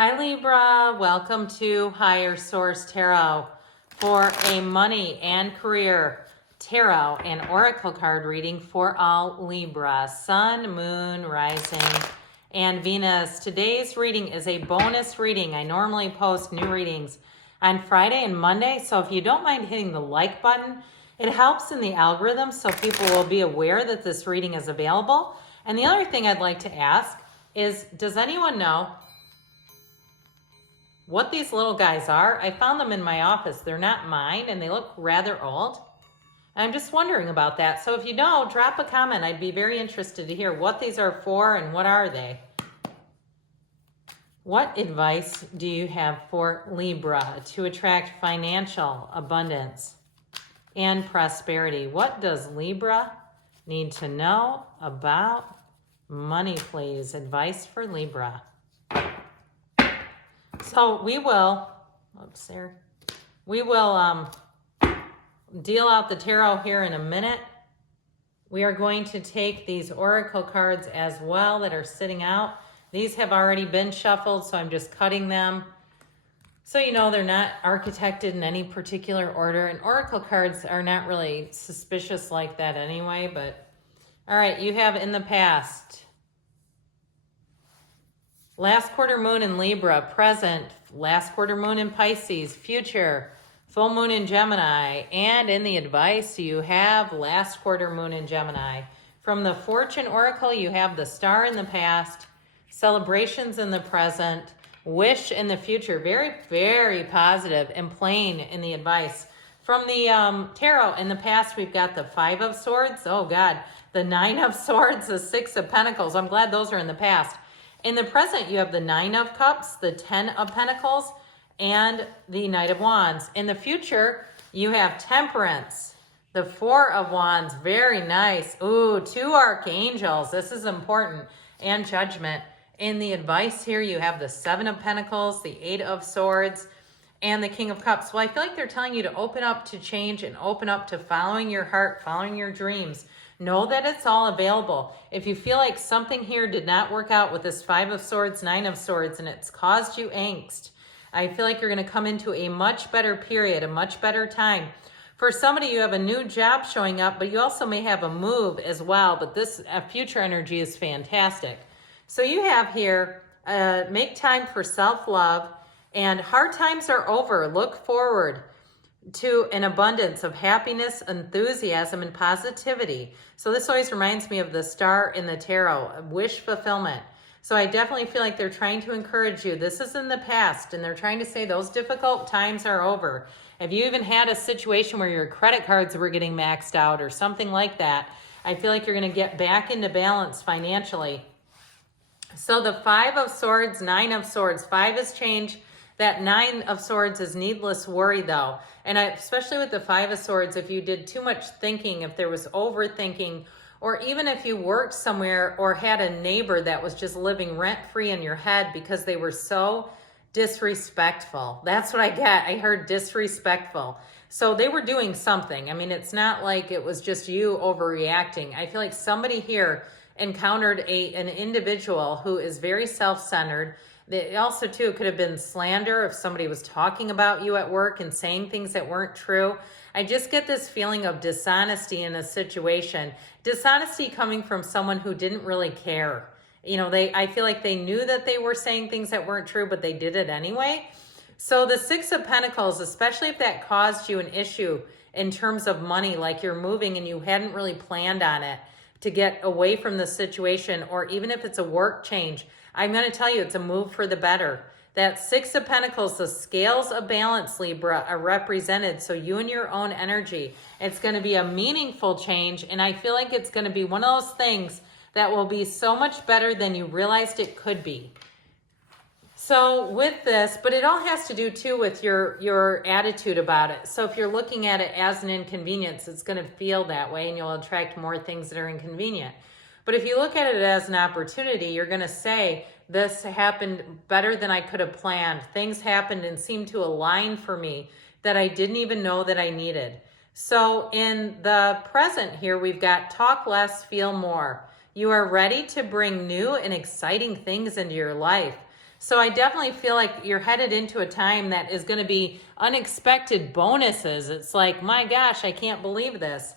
Hi Libra, welcome to Higher Source Tarot for a money and career tarot and oracle card reading for all Libra, Sun, Moon, Rising, and Venus. Today's reading is a bonus reading. I normally post new readings on Friday and Monday, so if you don't mind hitting the like button, it helps in the algorithm so people will be aware that this reading is available. And the other thing I'd like to ask is, does anyone know what these little guys are? I found them in my office. They're not mine and they look rather old. I'm just wondering about that. So if you know, drop a comment. I'd be very interested to hear what these are for and what are they. What advice do you have for Libra to attract financial abundance and prosperity? What does Libra need to know about money, please? Advice for Libra. So we will deal out the tarot here in a minute. We are going to take these oracle cards as well that are sitting out. These have already been shuffled, so I'm just cutting them. So you know they're not architected in any particular order, and oracle cards are not really suspicious like that anyway, but all right, you have in the past last quarter moon in Libra, present, last quarter moon in Pisces, future, full moon in Gemini, and in the advice you have last quarter moon in Gemini. From the Fortune Oracle, you have the Star in the past, celebrations in the present, wish in the future. Very, very positive and plain in the advice. From the tarot in the past, we've got the Five of Swords. Oh God, the Nine of Swords, the Six of Pentacles. I'm glad those are in the past. In the present, you have the Nine of Cups, the Ten of Pentacles, and the Knight of Wands. In the future, you have Temperance, the Four of Wands, very nice. Ooh, two Archangels, this is important, and Judgment. In the advice here, you have the Seven of Pentacles, the Eight of Swords, and the King of Cups. Well, I feel like they're telling you to open up to change and open up to following your heart, following your dreams. Know that it's all available. If you feel like something here did not work out with this Five of Swords, Nine of Swords, and it's caused you angst, I feel like you're going to come into a much better period, a much better time. For somebody, you have a new job showing up, but you also may have a move as well. But this future energy is fantastic. So you have here, make time for self-love, and hard times are over. Look forward to an abundance of happiness, enthusiasm, and positivity. So this always reminds me of the Star in the tarot, wish fulfillment. So I definitely feel like they're trying to encourage you. This is in the past, and they're trying to say those difficult times are over. If you even had a situation where your credit cards were getting maxed out or something like that, I feel like you're going to get back into balance financially. So the Five of Swords, Nine of Swords, Five is change. That Nine of Swords is needless worry, though. And especially with the Five of Swords, if you did too much thinking, if there was overthinking, or even if you worked somewhere or had a neighbor that was just living rent-free in your head because they were so disrespectful. That's what I get. I heard disrespectful. So they were doing something. I mean, it's not like it was just you overreacting. I feel like somebody here encountered an individual who is very self-centered. It also, too, could have been slander if somebody was talking about you at work and saying things that weren't true. I just get this feeling of dishonesty in a situation. Dishonesty coming from someone who didn't really care. You know, I feel like they knew that they were saying things that weren't true, but they did it anyway. So the Six of Pentacles, especially if that caused you an issue in terms of money, like you're moving and you hadn't really planned on it to get away from the situation, or even if it's a work change, I'm going to tell you it's a move for the better. That Six of Pentacles, the scales of balance, Libra, are represented. So you and your own energy, it's going to be a meaningful change. And I feel like it's going to be one of those things that will be so much better than you realized it could be. So with this, but it all has to do too with your attitude about it. So if you're looking at it as an inconvenience, it's going to feel that way and you'll attract more things that are inconvenient. But if you look at it as an opportunity, you're going to say, this happened better than I could have planned. Things happened and seemed to align for me that I didn't even know that I needed. So in the present here, we've got talk less, feel more. You are ready to bring new and exciting things into your life. So I definitely feel like you're headed into a time that is going to be unexpected bonuses. It's like, my gosh, I can't believe this.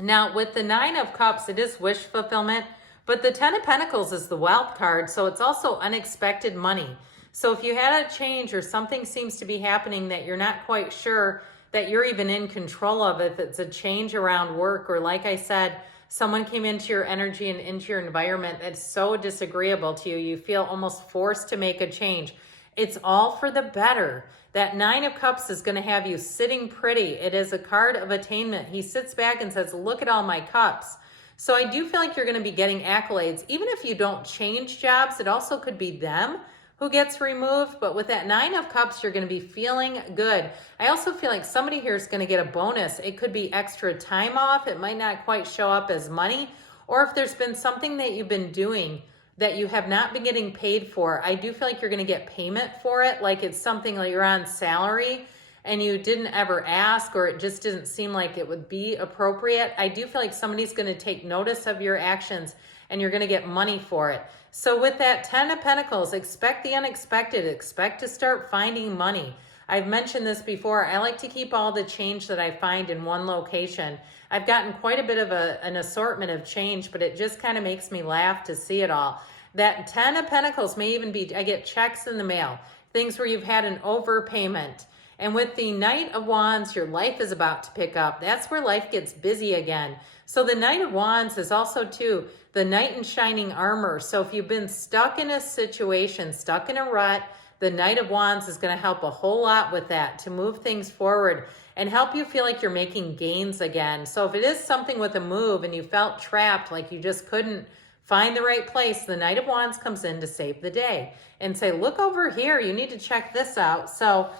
Now, with the Nine of Cups, it is wish fulfillment, but the Ten of Pentacles is the wealth card, so it's also unexpected money. So if you had a change or something seems to be happening that you're not quite sure that you're even in control of, if it's a change around work, or like I said, someone came into your energy and into your environment that's so disagreeable to you, you feel almost forced to make a change. It's all for the better. That Nine of Cups is going to have you sitting pretty. It is a card of attainment. He sits back and says, look at all my cups. So I do feel like you're going to be getting accolades. Even if you don't change jobs, it also could be them who gets removed. But with that Nine of Cups, you're going to be feeling good. I also feel like somebody here is going to get a bonus. It could be extra time off. It might not quite show up as money. Or if there's been something that you've been doing that you have not been getting paid for, I do feel like you're going to get payment for it. Like it's something like you're on salary and you didn't ever ask, or it just didn't seem like it would be appropriate. I do feel like somebody's going to take notice of your actions and you're going to get money for it. So with that Ten of Pentacles, expect the unexpected. Expect to start finding money. I've mentioned this before. I like to keep all the change that I find in one location. I've gotten quite a bit of an assortment of change, but it just kind of makes me laugh to see it all. That Ten of Pentacles may even be, I get checks in the mail, things where you've had an overpayment. And with the Knight of Wands, your life is about to pick up. That's where life gets busy again. So the Knight of Wands is also, too, the Knight in shining armor. So if you've been stuck in a situation, stuck in a rut, the Knight of Wands is going to help a whole lot with that, to move things forward and help you feel like you're making gains again. So if it is something with a move and you felt trapped, like you just couldn't find the right place, the Knight of Wands comes in to save the day and say, look over here, you need to check this out. So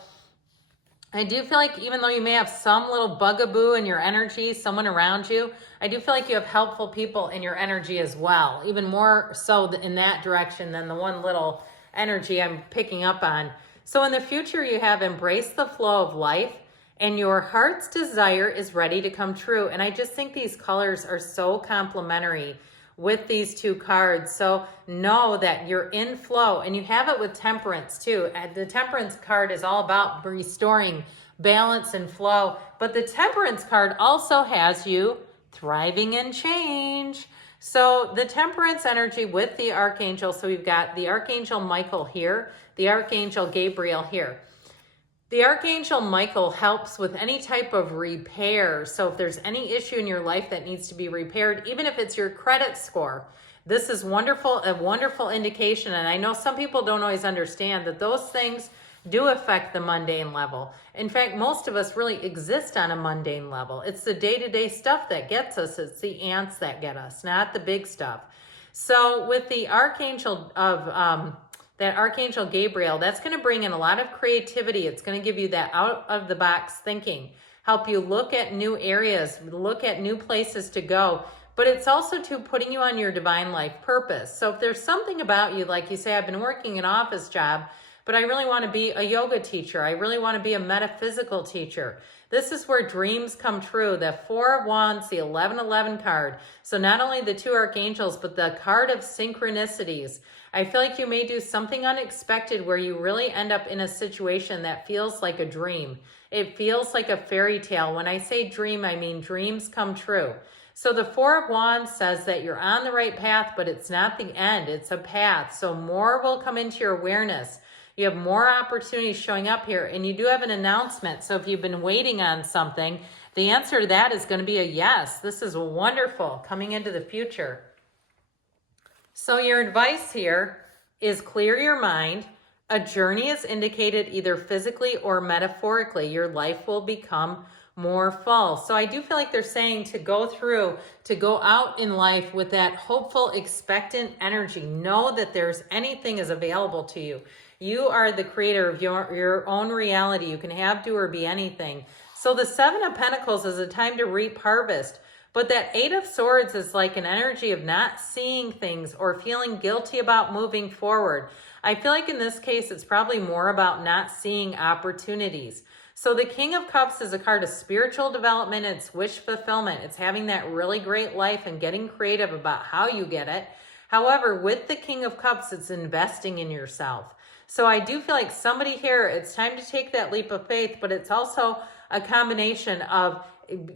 I do feel like even though you may have some little bugaboo in your energy, someone around you, I do feel like you have helpful people in your energy as well, even more so in that direction than the one little energy I'm picking up on. So in the future, you have embraced the flow of life and your heart's desire is ready to come true. And I just think these colors are so complementary with these two cards. So know that you're in flow, and you have it with Temperance too. The Temperance card is all about restoring balance and flow, but the Temperance card also has you thriving in change. So the Temperance energy with the Archangel, so we've got the Archangel Michael here, the Archangel Gabriel here. The Archangel Michael helps with any type of repair. So if there's any issue in your life that needs to be repaired, even if it's your credit score, this is wonderful, a wonderful indication. And I know some people don't always understand that those things do affect the mundane level. In fact, most of us really exist on a mundane level. It's the day-to-day stuff that gets us. It's the ants that get us, not the big stuff. So with the Archangel of that Archangel Gabriel, that's going to bring in a lot of creativity. It's going to give you that out-of-the-box thinking, help you look at new areas, look at new places to go. But it's also to putting you on your divine life purpose. So if there's something about you, like you say, I've been working an office job, but I really want to be a yoga teacher. I really want to be a metaphysical teacher. This is where dreams come true. The Four of Wands, the 1111 card. So not only the two archangels, but the card of synchronicities. I feel like you may do something unexpected where you really end up in a situation that feels like a dream. It feels like a fairy tale. When I say dream, I mean dreams come true. So the Four of Wands says that you're on the right path, but it's not the end. It's a path. So more will come into your awareness. You have more opportunities showing up here, and you do have an announcement. So if you've been waiting on something, the answer to that is going to be a yes. This is wonderful coming into the future. So your advice here is clear your mind. A journey is indicated either physically or metaphorically. Your life will become more full. So I do feel like they're saying to go out in life with that hopeful, expectant energy. Know that there's anything is available to you. You are the creator of your own reality. You can have, do, or be anything. So the Seven of Pentacles is a time to reap harvest. But that Eight of Swords is like an energy of not seeing things or feeling guilty about moving forward. I feel like in this case, it's probably more about not seeing opportunities. So the King of Cups is a card of spiritual development. It's wish fulfillment. It's having that really great life and getting creative about how you get it. However, with the King of Cups, it's investing in yourself. So I do feel like somebody here, it's time to take that leap of faith, but it's also a combination of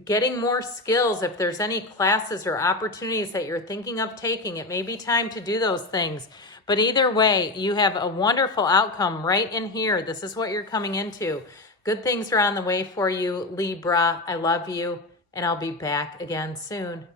getting more skills. If there's any classes or opportunities that you're thinking of taking, it may be time to do those things. But either way, you have a wonderful outcome right in here. This is what you're coming into. Good things are on the way for you, Libra. I love you, and I'll be back again soon.